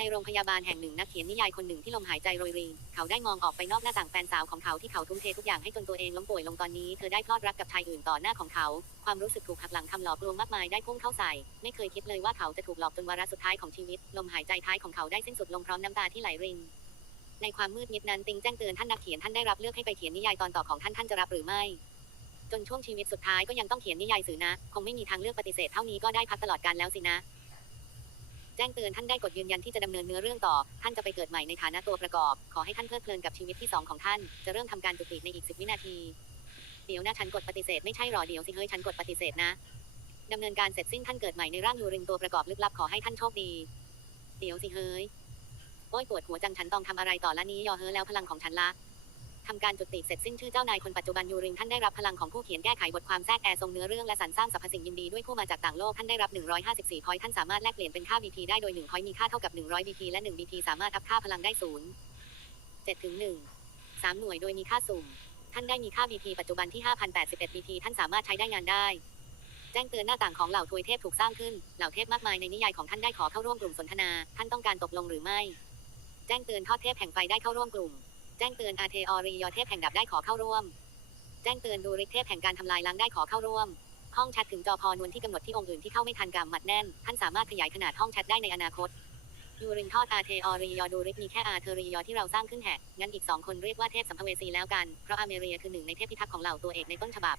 ในโรงพยาบาลแห่งหนึ่งนักเขียนนิยายคนหนึ่งที่ลมหายใจโรยรินเขาได้มองออกไปนอกหน้าต่างแฟนสาวของเขาที่เขาทุ่มเททุกอย่างให้จนตัวเองล้มป่วยลงตอนนี้เธอได้พลอดรักกับชายอื่นต่อหน้าของเขา ความรู้สึกถูกหักหลังคำหลอกลวงมากมายได้พุ่งเข้าใส่ ไม่เคยคิดเลยว่าเขาจะถูกหลอกจนวาระสุดท้ายของชีวิต ลมหายใจท้ายของเขาได้สิ้นสุดลงพร้อมน้ำตาที่ไหลรินในความมืดมิดนั้นติงแจ้งเตือนท่านนักเขียนท่านได้รับเลือกให้ไปเขียนนิยายตอนต่อของท่านท่านจะรับหรือไม่จนช่วงชีวิตสุดท้ายก็ยังต้องเขียนนิยายสื่อนะ คงไม่มีทางเลือกปฏิเสธเท่านี้ก็ได้พักตลอดการแล้วสินะ จ้งเตือนท่านได้กดยืนยันที่จะดำเนินเนื้อเรื่องต่อ ท่านจะไปเกิดใหม่ในฐานะตัวประกอบ ขอให้ท่านเพลิดเพลินกับชีวิตที่สองของท่าน จะเริ่มทำการจุติในอีกสิบวินาที เดี๋ยวนะฉันกดปฏิเสธไม่ใช่หรอเดี๋ยวสิเฮ้ยฉันกดปฏิเสธนะดำเนินการเสร็จสิ้นท่านเกิดใหม่ในร่างยูริงตัวประกอบลึกลับขอให้ท่านโชคดี เดี๋ยวสิเฮ้ยโอ้ยปวดหัวจังฉันต้องทำอะไรต่อละนี้ยอเฮ้อแล้วพลังของฉันละ ทำการจุติเสร็จสิ้นชื่อเจ้านายคนปัจจุบันยูริงท่านได้รับพลังของผู้เขียนแก้ไขบทความแทรกแอร์ทรงเนื้อเรื่องและสรรสร้างสรรพสิ่งยินดีด้วยผู้มาจากต่างโลกท่านได้รับ 154พอยท่านสามารถแลกเปลี่ยนเป็นค่า BP ได้โดย1พอยมีค่าเท่ากับ100 BP และ1 BP สามารถอัพค่าพลังได้0 7ถึง1 3 หน่วยโดยมีค่าสุ่ม ท่านได้มีค่า BP ปัจจุบันที่5,081 BP ท่านสามารถใช้ได้งานได้ แจ้งเตือนหน้าต่างของเหล่าทวยเทพถูกสร้างขึ้น เหล่าเทพมากมายในนิยายของท่านได้ขอเข้าร่วมกลุ่มสนทนา ท่านต้องการตกลงหรือไม่ แจ้งเตือนทอดเทพแห่งไฟได้เข้าร่วมกลุ่ม แจ้งเตือนอาเทอรียอเทพแห่งดับได้ขอเข้าร่วม แจ้งเตือนดูริเทพแห่งการทำลายล้างได้ขอเข้าร่วม ห้องแชทถึงจอพอนวนที่กำหนดที่องค์อื่นที่เข้าไม่ทันกรรมมัดแน่น ท่านสามารถขยายขนาดห้องแชทได้ในอนาคตยูรินทอดอาเทอรียอดูริมีแค่อาเทอรียอที่เราสร้างขึ้นแหกงั้นอีกสองคนเรียกว่าเทพสัมภเวสีแล้วกัน เพราะอาเมเรียคือหนึ่งในเทพพิทักษ์ของเหล่าตัวเอกในต้นฉบับ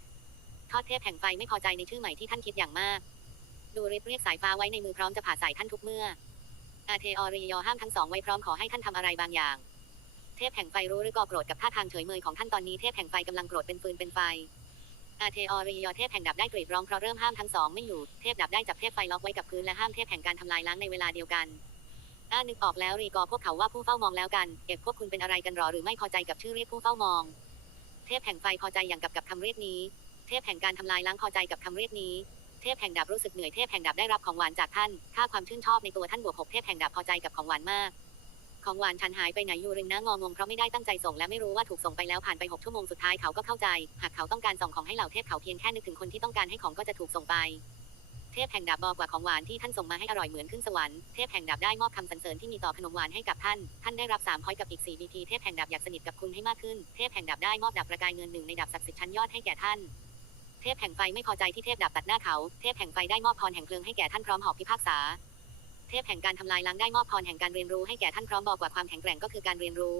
ทอดเทพแห่งไฟไม่พอใจในชื่อใหม่ที่ท่านคิดอย่างมาก ดูริเรียกสายฟ้าไว้ในมือพร้อมจะผ่าใส่ท่านทุกเมื่ออาเทอรียอห้ามทั้งสองไว้พร้อมขอให้ท่านทำอะไรบางอย่าง เทพแห่งไฟรู้หรือก็โกรธกับท่าทางเฉยเมยของท่านตอนนี้เทพแห่งไฟกำลังโกรธเป็นฟืนเป็นไฟ อาเทอรียอเทพแห่งดับได้กรีดร้องเพราะเริ่มห้ามทั้งสองไม่อยู่ เทพดับได้จับเทพไฟล็อกไว้กับพื้นและห้ามเทพแห่งการทำลายล้างในเวลาเดียวกันอ้านึกออกแล้วรีกอพวกเขาว่าผู้เฝ้ามองแล้วกันเอกพวกคุณเป็นอะไรกันหรอหรือไม่พอใจกับชื่อเรียกผู้เฝ้ามอง เทพแห่งไฟพอใจอย่างกับกับคำเรียกนี้ เทพแห่งการทำลายล้างพอใจกับคำเรียกนี้เทพแห่งดับรู้สึกเหนื่อยเทพแห่งดับได้รับของหวานจากท่าน ค่าความชื่นชอบในตัวท่านบวกหกเทพแห่งดับพอใจกับของหวานมาก ของหวานฉันหายไปไหนยูรินนะงองงเพราะไม่ได้ตั้งใจส่งและไม่รู้ว่าถูกส่งไปแล้วผ่านไป 6 ชั่วโมงสุดท้ายเขาก็เข้าใจ หากเขาต้องการส่งของให้เหล่าเทพเขาเพียงแค่นึกถึงคนที่ต้องการให้ของก็จะถูกส่งไป เทพแห่งดาบบอกว่าของหวานที่ท่านส่งมาให้อร่อยเหมือนขึ้นสวรรค์เทพแห่งดาบได้มอบคำสรรเสริญที่มีต่อขนมหวานให้กับท่าน ท่านได้รับ3พอยกับอีก4 BP เทพแห่งดาบอยากสนิทกับคุณให้มากขึ้น เทพแห่งดาบได้มอบดาบประกายเงินหนึ่งในดาบศักดิ์สิทธิ์ชั้นยอดให้แก่ท่านเทพแห่งไฟไม่พอใจที่เทพดาบตัดหน้าเขา เทพแห่งไฟได้มอบพรแห่งเพลิงให้แก่ท่านพร้อมหอกพิพากษา เทพแห่งการทำลายล้างได้มอบพรแห่งการเรียนรู้ให้แก่ท่านพร้อมบอกว่าความแข็งแกร่งก็คือการเรียนรู้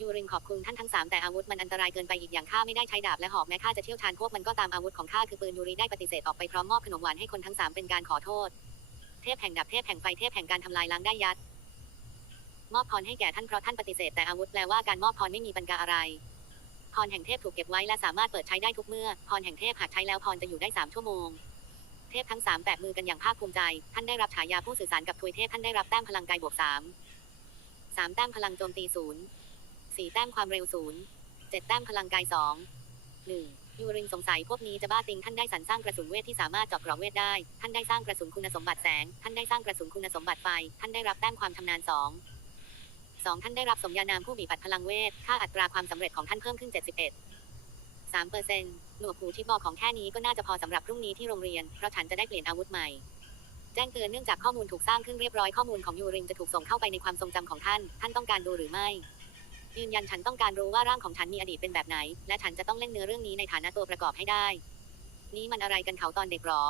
ยูรินขอบคุณท่านทั้งสามแต่อาวุธมันอันตรายเกินไปอีกอย่างข้าไม่ได้ใช้ดาบและหอกแม้ข้าจะเชี่ยวชาญพวกมันก็ตามอาวุธของข้าคือปืนยูริได้ปฏิเสธออกไปพร้อมมอบขนมหวานให้คนทั้งสามเป็นการขอโทษ เทพแห่งดับเทพแห่งไฟเทพแห่งการทำลายล้างได้ยัด มอบพรให้แก่ท่านเพราะท่านปฏิเสธแต่อาวุธแปลว่าการมอบพรไม่มีปัญญาอะไรพรแห่งเทพถูกเก็บไว้และสามารถเปิดใช้ได้ทุกเมื่อพรแห่งเทพหากใช้แล้วพรจะอยู่ได้สามชั่วโมง เทพทั้งสามแปะมือกันอย่างภาคภูมิใจ ท่านได้รับฉายาผู้สื่อสารกับทวยเทพท่านได้รับแต้มพลังกายบวกสามสามแต้มพลังโจมตีศูนย์สี่แต้มความเร็วศูนย์เจ็ดแต้มพลังกายสองหนึ่งยูริงสงสัยพวกนี้จะบ้าจริงท่านได้สรรสร้างกระสุนเวทที่สามารถเจาะเกราะเวทได้ ท่านได้สร้างกระสุนคุณสมบัติแสง ท่านได้สร้างกระสุนคุณสมบัติไฟ ท่านได้รับแต้มความชำนาญสองสองท่านได้รับสมญานามผู้มีปัดพลังเวท ค่าอัตราความสำเร็จของท่านเพิ่มขึ้น 71 3เปอร์เซ็นต์หนวกหูที่บอกของแค่นี้ก็น่าจะพอสำหรับพรุ่งนี้ที่โรงเรียน เพราะฉันจะได้เปลี่ยนอาวุธใหม่ แจ้งเตือนเนื่องจากข้อมูลถูกสร้างขึ้นเรียบร้อยข้อมูลของยูรินจะถูกส่งเข้าไปในความทรงจำของท่าน ท่านต้องการดูหรือไม่ ยืนยันฉันต้องการรู้ว่าร่างของฉันมีอดีตเป็นแบบไหน และฉันจะต้องเล่นเนื้อเรื่องนี้ในฐานะตัวประกอบให้ได้ นี่มันอะไรกันเขาตอนเด็กหรอ